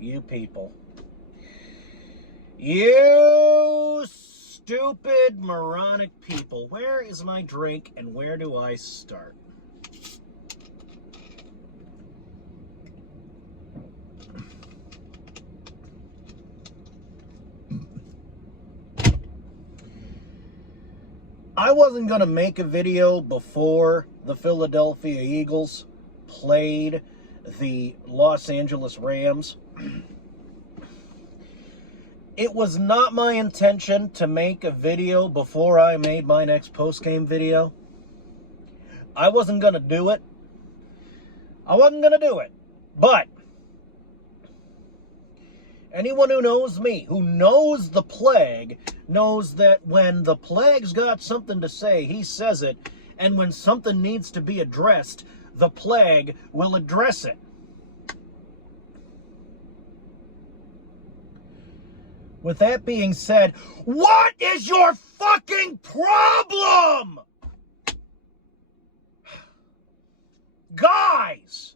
You people. You stupid, moronic people. Where is my drink and where do I start? I wasn't going to make a video before the Philadelphia Eagles played the Los Angeles Rams. It was not my intention to make a video before I made my next post-game video. I wasn't going to do it. But anyone who knows me, who knows the plague, knows that when the plague's got something to say, he says it. And when something needs to be addressed, the plague will address it. With that being said, what is your fucking problem? Guys,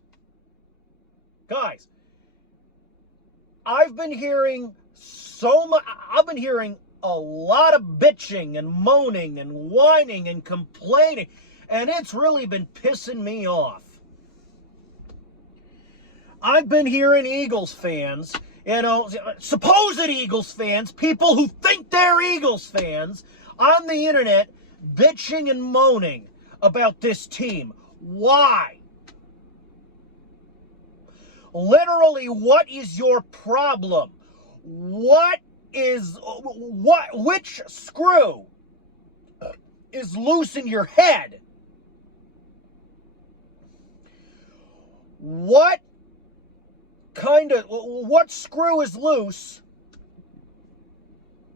I've been hearing a lot of bitching and moaning and whining and complaining, and it's really been pissing me off. I've been hearing Eagles fans, supposed Eagles fans, people who think they're Eagles fans, on the internet bitching and moaning about this team. Why? Literally, what is your problem? Which screw is loose in your head? What screw is loose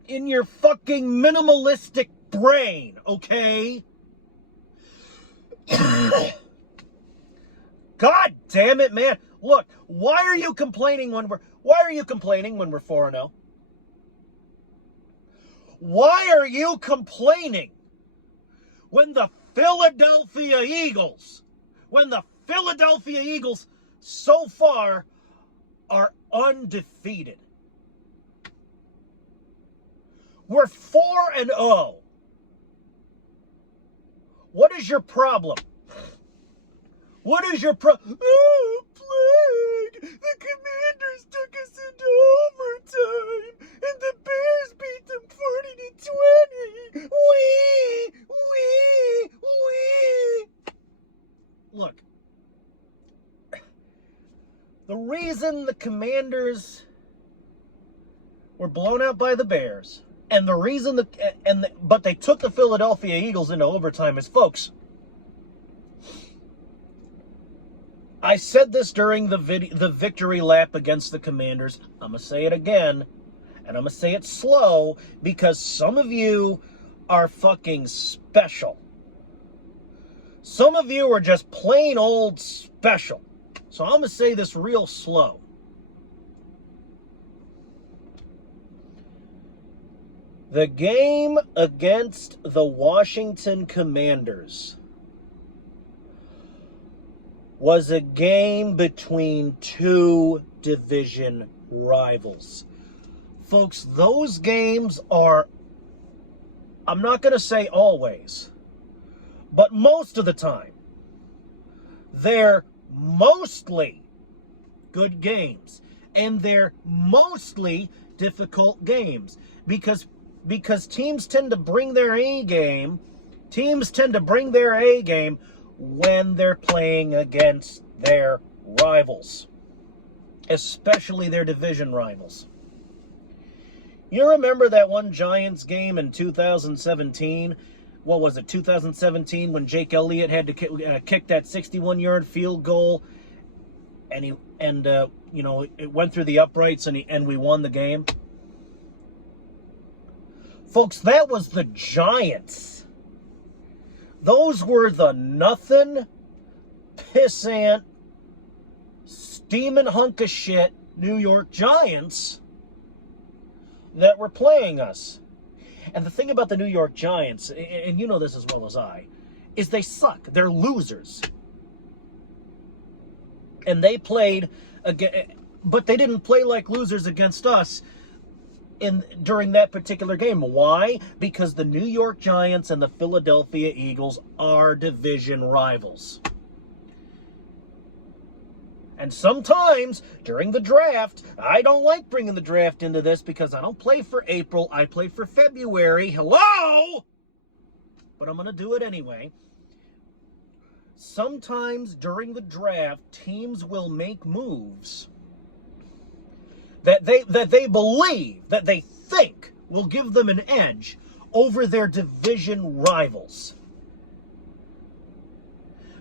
in your fucking minimalistic brain, okay? God damn it, man. Look, why are you complaining when we're 4-0? Why are you complaining when the Philadelphia Eagles so far are undefeated? We're 4-0. What is your problem? What is your Oh, plague! The Commanders took us into overtime, and the Bears beat them 40-20. Wee! Look, the reason the Commanders were blown out by the Bears, and the reason but they took the Philadelphia Eagles into overtime is, folks, I said this during the victory lap against the Commanders. I'm going to say it again, and I'm going to say it slow, because some of you are fucking special. Some of you are just plain old special. So I'm going to say this real slow. The game against the Washington Commanders was a game between two division rivals. Folks, those games are, I'm not going to say always, but most of the time, they're mostly good games. And they're mostly difficult games. Because teams tend to bring their A game. Teams tend to bring their A game when they're playing against their rivals, especially their division rivals. You remember that one Giants game in 2017? What was it, 2017, when Jake Elliott had to kick that 61-yard field goal, and it went through the uprights, and we won the game? Folks, that was the Giants. Those were the nothing, pissant, steaming hunk of shit New York Giants that were playing us. And the thing about the New York Giants, and you know this as well as I, is they suck. They're losers. And they played again. but they didn't play like losers against us during that particular game. Why? Because the New York Giants and the Philadelphia Eagles are division rivals. And sometimes during the draft, I don't like bringing the draft into this because I don't play for April, I play for February. Hello? But I'm going to do it anyway. Sometimes during the draft, teams will make moves that they believe, that they think will give them an edge over their division rivals.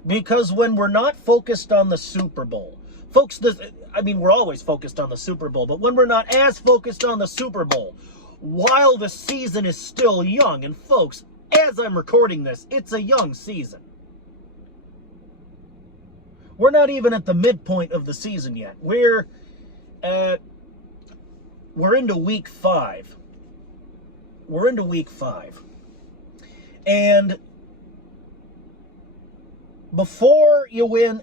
Because when we're not focused on the Super Bowl, folks, we're always focused on the Super Bowl, but when we're not as focused on the Super Bowl, while the season is still young, and folks, as I'm recording this, it's a young season. We're not even at the midpoint of the season yet. We're into week 5. We're into week 5. And before you win,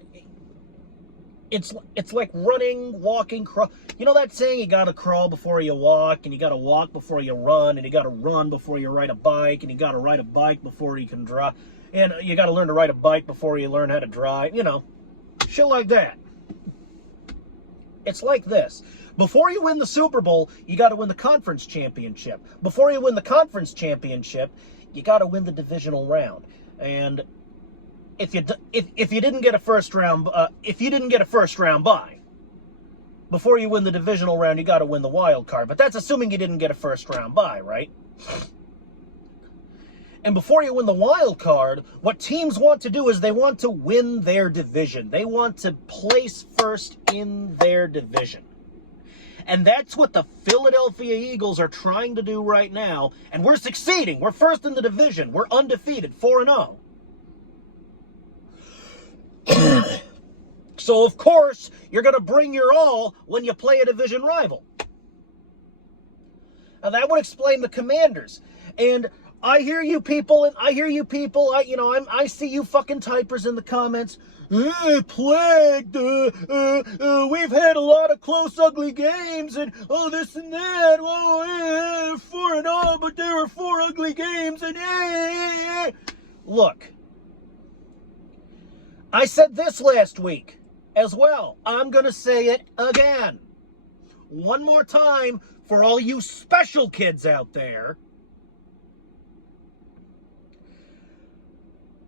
it's like running, walking, crawl. You know that saying, you got to crawl before you walk, and you got to walk before you run, and you got to run before you ride a bike, and you got to ride a bike before you can drive, and you got to learn to ride a bike before you learn how to drive, shit like that. It's like this. Before you win the Super Bowl, you got to win the conference championship. Before you win the conference championship, you got to win the divisional round. And if you didn't get a first round bye, before you win the divisional round, you got to win the wild card. But that's assuming you didn't get a first round bye, right? And before you win the wild card, what teams want to do is they want to win their division. They want to place first in their division. And that's what the Philadelphia Eagles are trying to do right now. And we're succeeding. We're first in the division. We're undefeated, 4-0. So, of course, you're going to bring your all when you play a division rival. Now, that would explain the Commanders. And I hear you people, I see you fucking typers in the comments. Plagued, we've had a lot of close, ugly games, and this and that. 4-0, but there were 4 ugly games, and Look, I said this last week as well. I'm gonna say it again. One more time for all you special kids out there.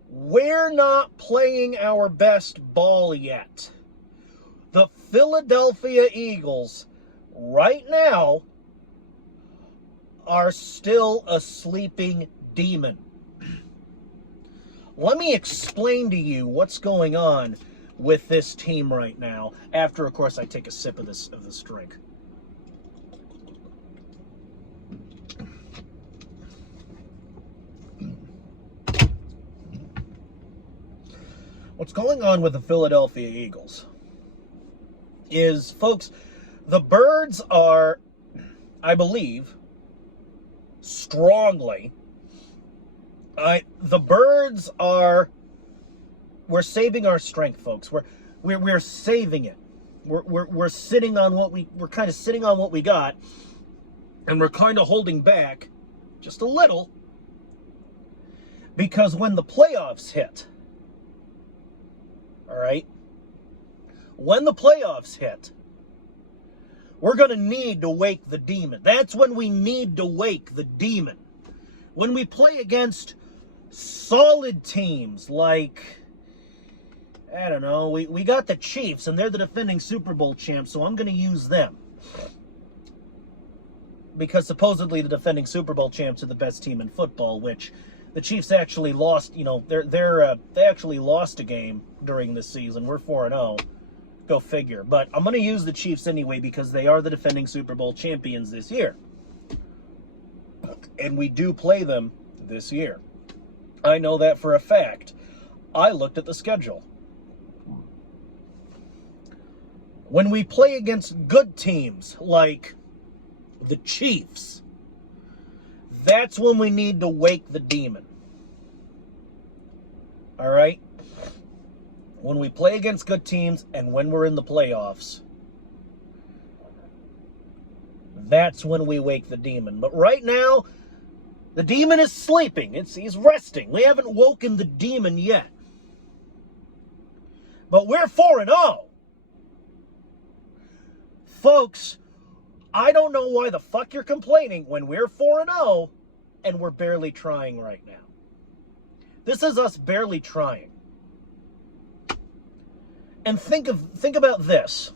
We're not playing our best ball yet. The Philadelphia Eagles, right now, are still a sleeping demon. Let me explain to you what's going on with this team right now, after, of course, I take a sip of this drink. What's going on with the Philadelphia Eagles is, folks, the Birds are, I believe, strongly, we're saving our strength, folks. We're saving it. We're sitting on we're kind of sitting on what we got, and we're kind of holding back just a little, because when the playoffs hit, all right, when the playoffs hit, we're going to need to wake the demon. That's when we need to wake the demon. When we play against solid teams like, I don't know, we got the Chiefs, and they're the defending Super Bowl champs, so I'm going to use them. Because supposedly the defending Super Bowl champs are the best team in football, which the Chiefs actually lost, they actually lost a game during this season. We're 4-0. Go figure. But I'm going to use the Chiefs anyway because they are the defending Super Bowl champions this year. And we do play them this year. I know that for a fact. I looked at the schedule. When we play against good teams like the Chiefs, that's when we need to wake the demon. All right? When we play against good teams and when we're in the playoffs, That's when we wake the demon. But right now, the demon is sleeping. He's resting. We haven't woken the demon yet. But we're 4-0. Folks, I don't know why the fuck you're complaining when we're 4-0 and we're barely trying right now. This is us barely trying. And think about this.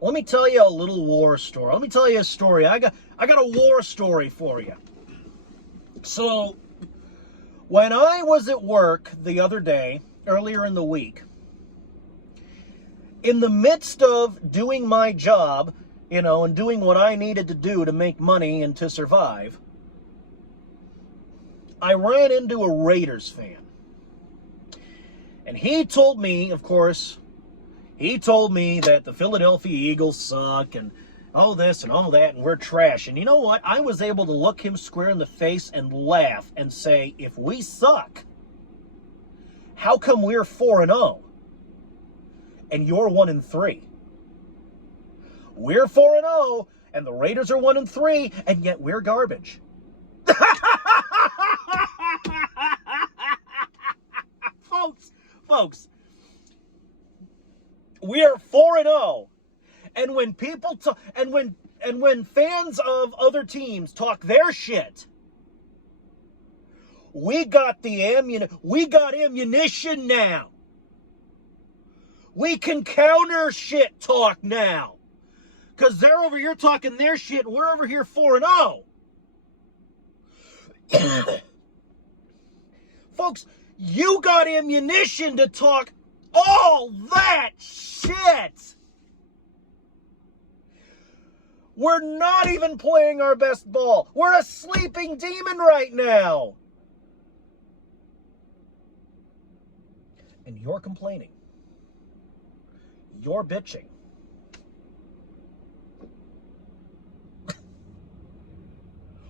Let me tell you a little war story. Let me tell you a story. I got a war story for you. So, when I was at work the other day, earlier in the week, in the midst of doing my job, and doing what I needed to do to make money and to survive, I ran into a Raiders fan. And he told me, of course, that the Philadelphia Eagles suck and all this and all that and we're trash. And you know what? I was able to look him square in the face and laugh and say, if we suck, how come we're 4-0 and you're 1-3? We're 4-0 and the Raiders are 1-3 and yet we're garbage. Folks, we are 4-0, and when people talk, and when fans of other teams talk their shit, we got ammunition now. We can counter shit talk now, because they're over here talking their shit, and we're over here 4-0. Folks, you got ammunition to talk all that shit. We're not even playing our best ball. We're a sleeping demon right now. And you're complaining. You're bitching.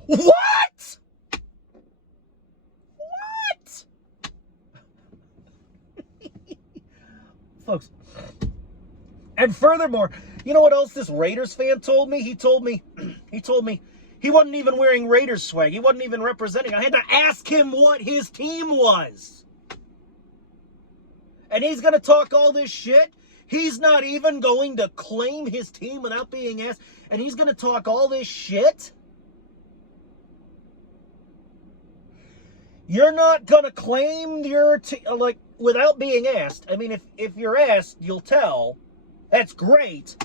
What? Folks, and furthermore, you know what else this Raiders fan told me? He told me he wasn't even wearing Raiders swag. He wasn't even representing. I had to ask him what his team was. And he's going to talk all this shit. He's not even going to claim his team without being asked. And he's going to talk all this shit. You're not going to claim your team, without being asked. I mean, if you're asked, you'll tell. That's great.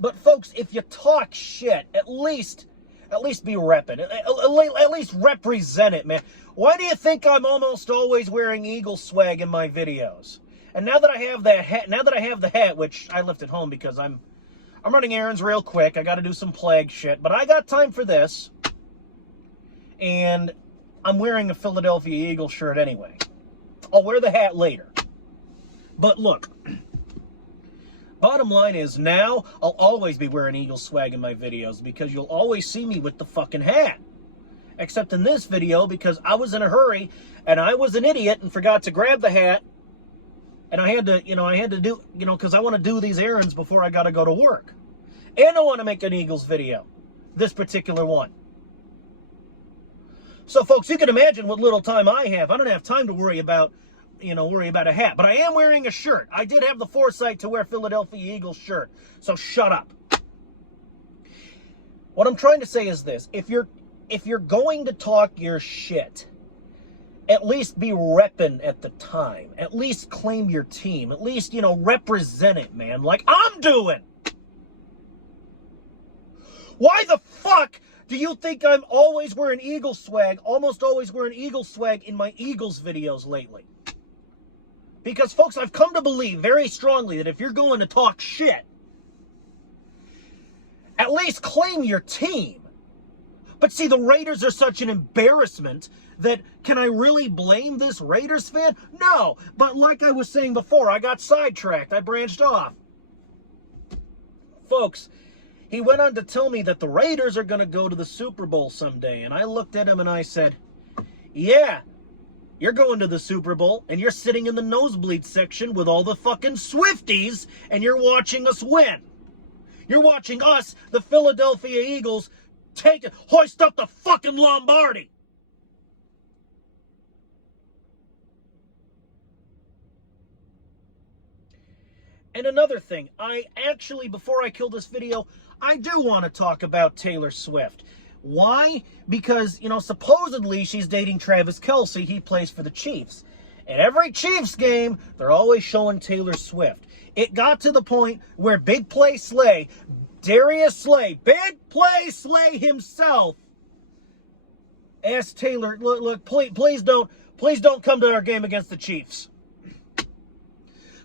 But folks, if you talk shit, at least be repping. At least represent it, man. Why do you think I'm almost always wearing Eagle swag in my videos? And now that I have the hat, which I left at home because I'm running errands real quick. I got to do some plague shit, but I got time for this. And I'm wearing a Philadelphia Eagles shirt anyway. I'll wear the hat later. But look, bottom line is now I'll always be wearing Eagles swag in my videos because you'll always see me with the fucking hat. Except in this video because I was in a hurry and I was an idiot and forgot to grab the hat. And I had to do, because I want to do these errands before I got to go to work. And I want to make an Eagles video. This particular one. So, folks, you can imagine what little time I have. I don't have time to worry about a hat. But I am wearing a shirt. I did have the foresight to wear Philadelphia Eagles shirt. So shut up. What I'm trying to say is this. If you're going to talk your shit, at least be repping at the time. At least claim your team. At least, represent it, man. Like I'm doing. Why the fuck do you think I'm always wearing Eagles swag, almost always wearing Eagles swag in my Eagles videos lately? Because, folks, I've come to believe very strongly that if you're going to talk shit, at least claim your team. But see, the Raiders are such an embarrassment that, can I really blame this Raiders fan? No, but like I was saying before, I got sidetracked. I branched off. Folks, he went on to tell me that the Raiders are going to go to the Super Bowl someday. And I looked at him and I said, yeah, you're going to the Super Bowl and you're sitting in the nosebleed section with all the fucking Swifties and you're watching us win. You're watching us, the Philadelphia Eagles, hoist up the fucking Lombardi. And another thing, before I kill this video, I do want to talk about Taylor Swift. Why? Because, supposedly she's dating Travis Kelce. He plays for the Chiefs. At every Chiefs game, they're always showing Taylor Swift. It got to the point where Big Play Slay, Darius Slay, Big Play Slay himself, asked Taylor, look, please don't come to our game against the Chiefs.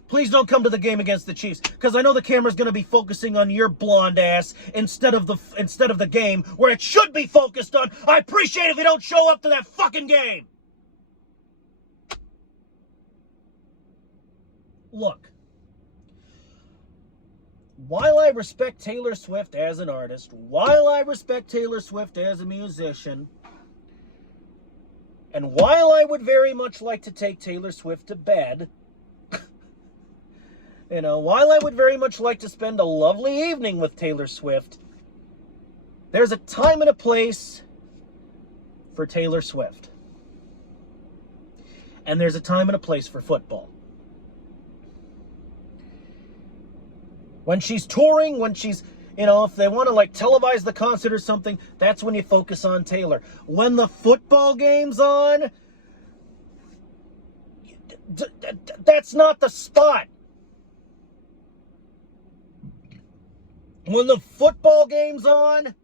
Please don't come to the game against the Chiefs, because I know the camera's going to be focusing on your blonde ass instead of the game where it should be focused on. I appreciate if you don't show up to that fucking game. Look, while I respect Taylor Swift as an artist, while I respect Taylor Swift as a musician, and while I would very much like to take Taylor Swift to bed, while I would very much like to spend a lovely evening with Taylor Swift, there's a time and a place for Taylor Swift. And there's a time and a place for football. When she's touring, when she's, if they want to televise the concert or something, that's when you focus on Taylor. When the football game's on, that's not the spot. When the football game's on,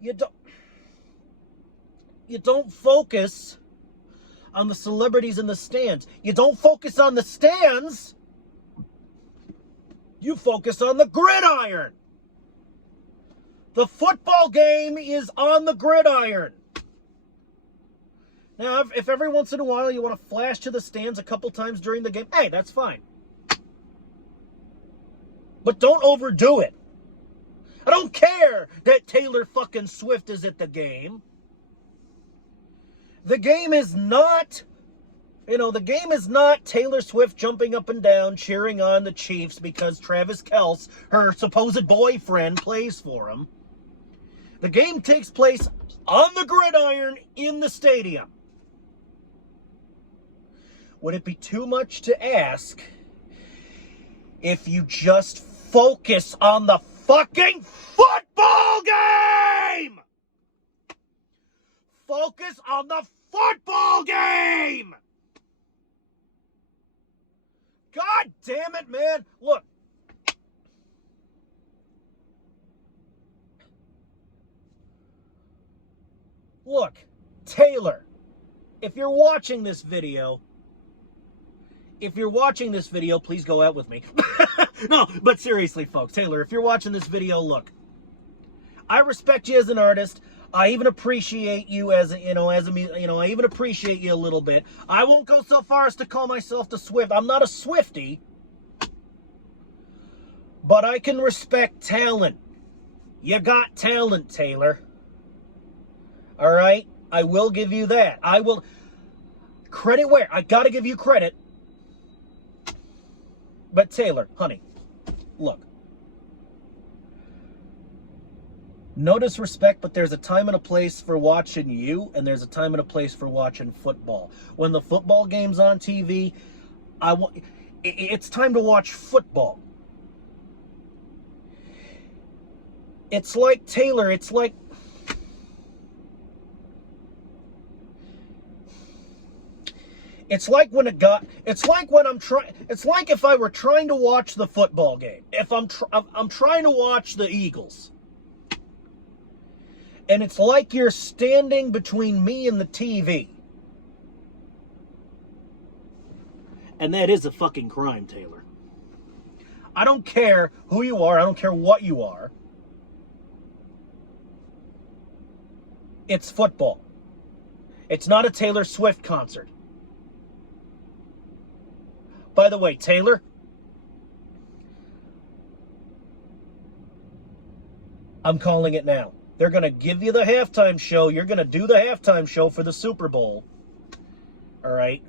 you don't focus on the celebrities in the stands. You don't focus on the stands. You focus on the gridiron. The football game is on the gridiron. Now, if every once in a while you want to flash to the stands a couple times during the game, hey, that's fine. But don't overdo it. I don't care that Taylor fucking Swift is at the game. The game is not, Taylor Swift jumping up and down, cheering on the Chiefs because Travis Kelce, her supposed boyfriend, plays for him. The game takes place on the gridiron in the stadium. Would it be too much to ask if you just focus on the fucking football game? Focus on the football game! God damn it, man. Look, Taylor, if you're watching this video, please go out with me. No, but seriously, folks, Taylor, if you're watching this video, look, I respect you as an artist. I even appreciate you I even appreciate you a little bit. I won't go so far as to call myself the Swift. I'm not a Swiftie. But I can respect talent. You got talent, Taylor. All right? I will give you that. I will. Credit where? I got to give you credit. But Taylor, honey, look. No disrespect, but there's a time and a place for watching you, and there's a time and a place for watching football. When the football game's on TV, it's time to watch football. It's like Taylor, it's like when if I were trying to watch the football game. If I'm trying to watch the Eagles. And it's like you're standing between me and the TV. And that is a fucking crime, Taylor. I don't care who you are. I don't care what you are. It's football. It's not a Taylor Swift concert. By the way, Taylor, I'm calling it now. They're going to give you the halftime show. You're going to do the halftime show for the Super Bowl. All right?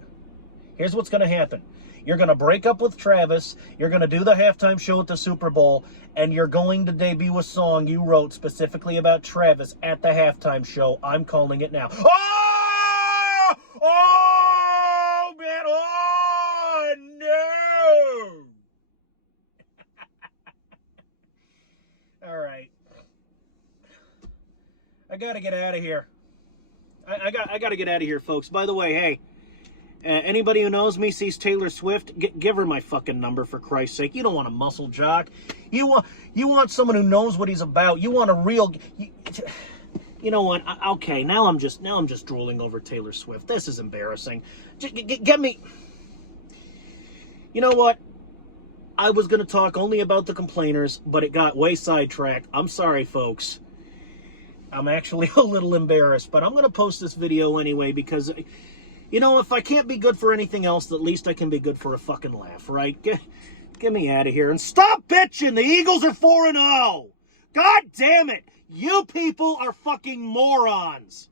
Here's what's going to happen. You're going to break up with Travis. You're going to do the halftime show at the Super Bowl. And you're going to debut a song you wrote specifically about Travis at the halftime show. I'm calling it now. Oh! Oh, man. Oh, no. All right. I got to get out of here. I got to get out of here, folks. By the way, hey, anybody who knows me sees Taylor Swift, give her my fucking number, for Christ's sake. You don't want a muscle jock. You want someone who knows what he's about. You want a real. You know what? Okay, now I'm just drooling over Taylor Swift. This is embarrassing. Get me. You know what? I was gonna talk only about the complainers, but it got way sidetracked. I'm sorry, folks. I'm actually a little embarrassed, but I'm going to post this video anyway because, you know, if I can't be good for anything else, at least I can be good for a fucking laugh, right? Get me out of here and stop bitching. The Eagles are 4-0. God damn it. You people are fucking morons.